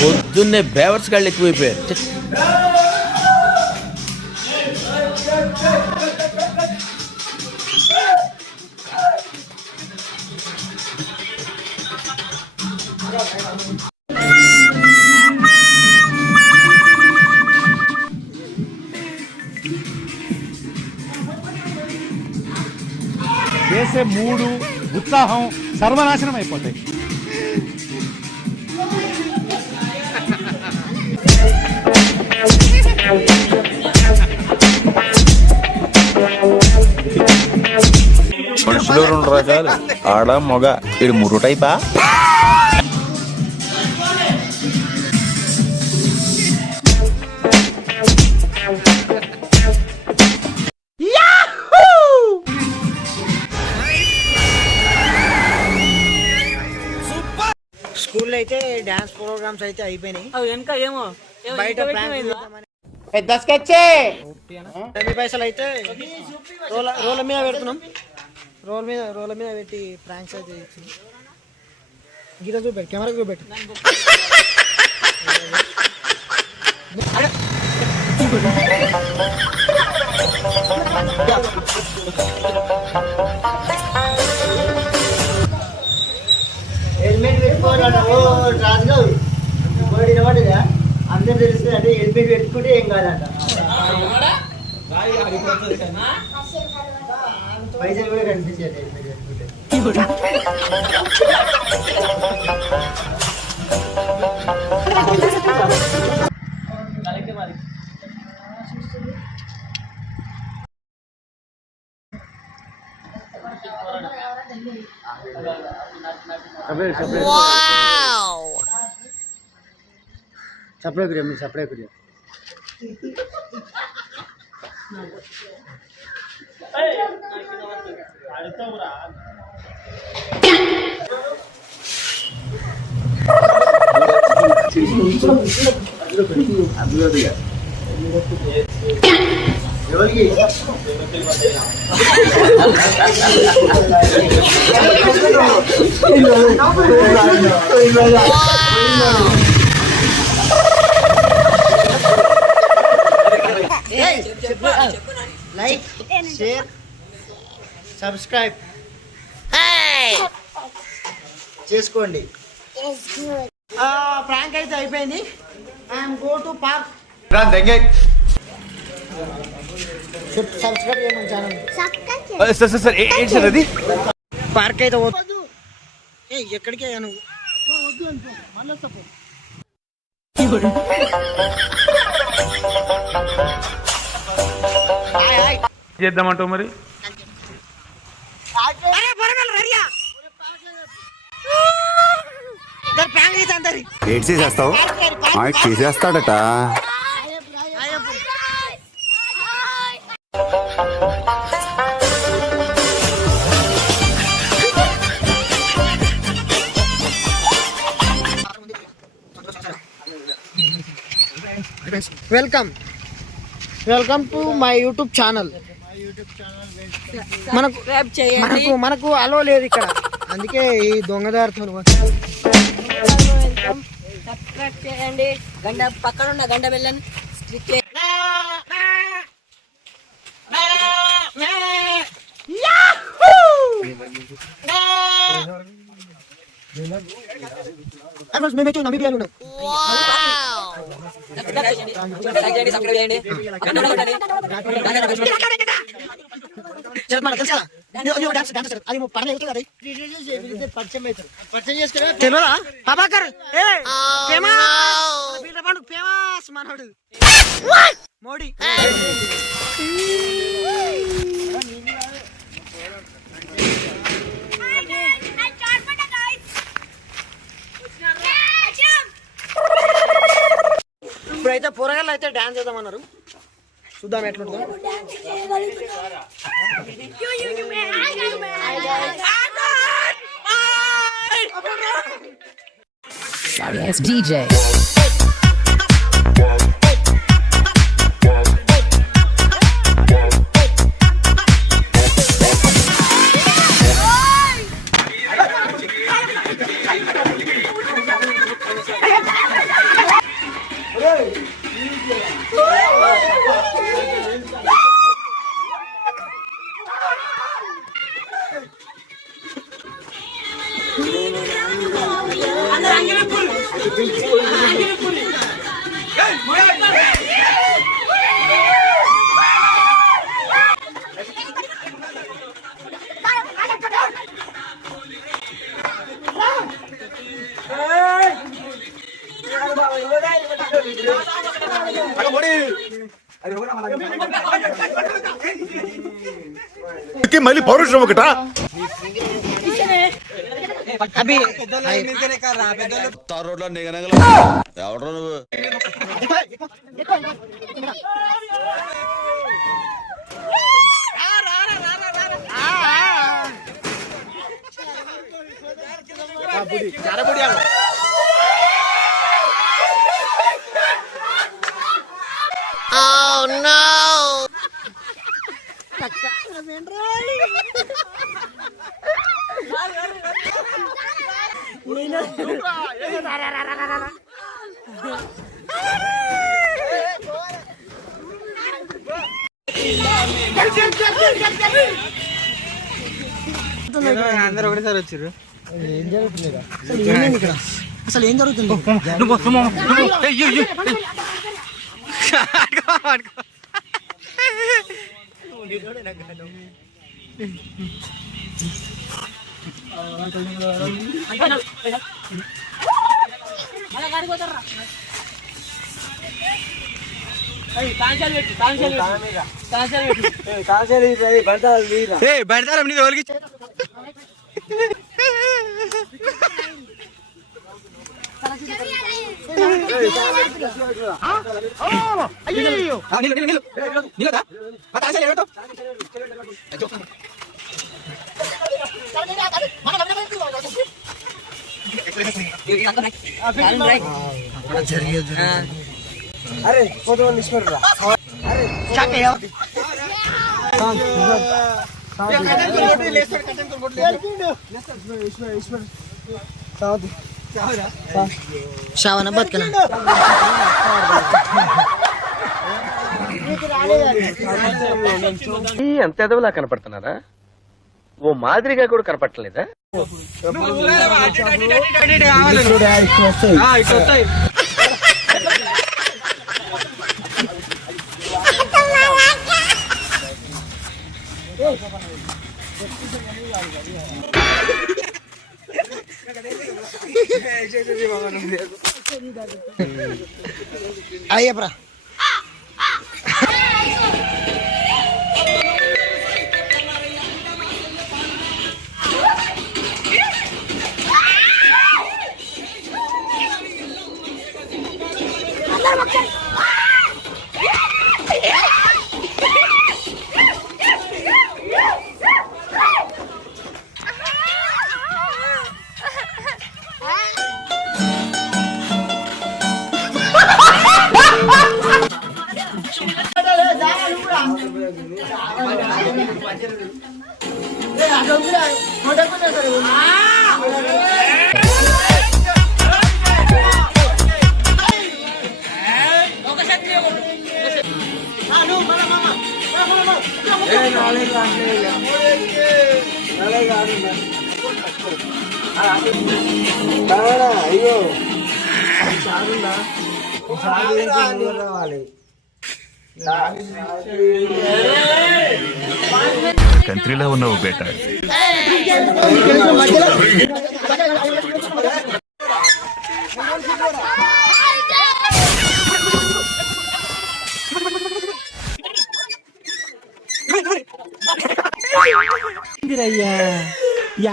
పొద్దున్నే బేవర్స్ గాళ్ళు ఎక్కువైపోయారు. చేసే మూడు ఉత్సాహం సర్వనాశనం అయిపోతాయి. మనుషులు రెండు రకాలు, ఆడ మొగ. ఇది మూడు టైపా? స్కూల్లో అయితే డాన్స్ ప్రోగ్రామ్స్ అయితే అయిపోయినాయి. బయట పైసలు అయితే రోల మీద పెడుతున్నాం. రోల మీద పెట్టి ప్రాంక్స్ అయితే గీత చూపెట్టు, కెమెరా చూపెట్టు. హెల్మెట్ పెట్టుకోవాలంట. రాజుగారు వినబడదా? అందరు తెలుస్తుంది అంటే హెల్మెట్ పెట్టుకుంటే ఏం కాదంట. పైసలు కూడా కనిపించాయి హెల్మెట్ పెట్టుకుంటే. सपड़े करियो मैं सपड़े करियो లైక్ షేర్ సబ్స్క్రైబ్ చేసుకోండి. ప్రాంక్ అయితే అయిపోయింది. I'm go to park. Subscribe చేయండి ఛానల్. పార్క్ అయితే ఎక్కడికి నువ్వు మళ్ళీ చేద్దామంటావు మరి? చేసేస్తావు చేసేస్తాడట. Welcome to my YouTube channel. మనకు అలో లేదు ఇక్కడ, అందుకే ఈ దొంగదారితో. సబ్స్క్రైబ్ చేయండి, పక్కన ఉన్న గంట బెల్లని క్లిక్ చేయండి. తెలియదా ప్రభాకర్? ఫేమస్ మనోడు మోడీ. ఇప్పుడైతే పోరగాళ్ళు అయితే డాన్స్ చేద్దామన్నారు, చూద్దాం ఎట్లుంటుందో. Sorry ass DJ. మళ్ళీ పౌరుషం ఒకటా రోడ్లో నిగనగల ఎవడో నువ్వు అందరూ ఒకటేసారి వచ్చారు. అసలు ఏం జరుగుతుంది? పెడతారా నీకు ఎవరికి అరే శ్రావణ బతుకన అంత ఎదవలా కనపడుతున్నారా? ఓ మాదిరిగా కూడా కనపడలేదా? అయ్యప్రా అయ్యో కంట్రీలో ఉన్నావు బేట.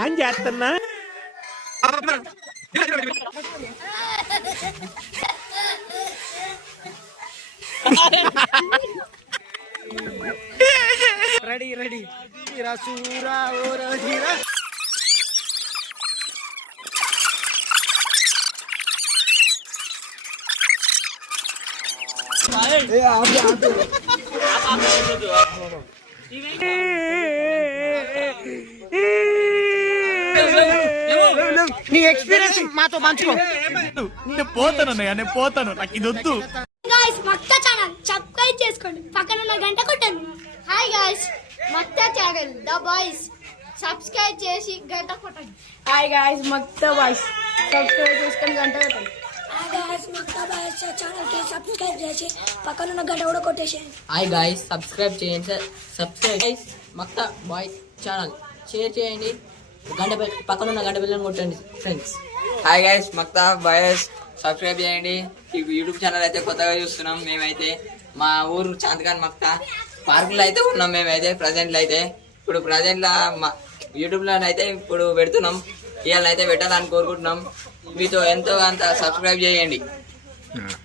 ఏం చేస్తున్నా? రెడీ రెడీ రసూరా ఓ రధీరా నీ ఎక్స్పీరియన్స్ మాతో పంచుకో. నేను పోతాను నాకు ఇది వద్దు. గాయ్స్ మక్తా ఛానల్ సబ్స్క్రైబ్ చేసుకోండి, పక్కన ఉన్న గంట కొట్టండి. Hi guys, Makta channel the boys subscribe చేసి గంట కొట్టండి. Hi guys, Makta boys subscribe చేసుకొని గంట కొట్టండి. ఛానల్ కి సబ్స్క్రైబ్ చేసి పక్కన ఉన్న గంట కూడా కొట్టేసేయండి. హాయ్ గాయ్స్, సబ్స్క్రైబ్ చేయండి sir. Subscribe guys Makta boy channel share చేయండి. పక్కన ఉన్న గంట బిల్లని కొట్టండి friends. Hi guys, Makta boys subscribe చేయండి. ఈ యూట్యూబ్ ఛానల్ అయితే కొత్తగా చూస్తున్నాం మేమైతే. మా ఊరు చాందగాన్ మక్తా పార్కులో అయితే ఉన్నాం మేమైతే ప్రజెంట్లో అయితే. ఇప్పుడు ప్రజెంట్లో మా యూట్యూబ్లో అయితే ఇప్పుడు పెడుతున్నాం. ఇవాళ అయితే పెట్టాలని కోరుకుంటున్నాం. మీతో ఎంతో అంత సబ్స్క్రైబ్ చేయండి.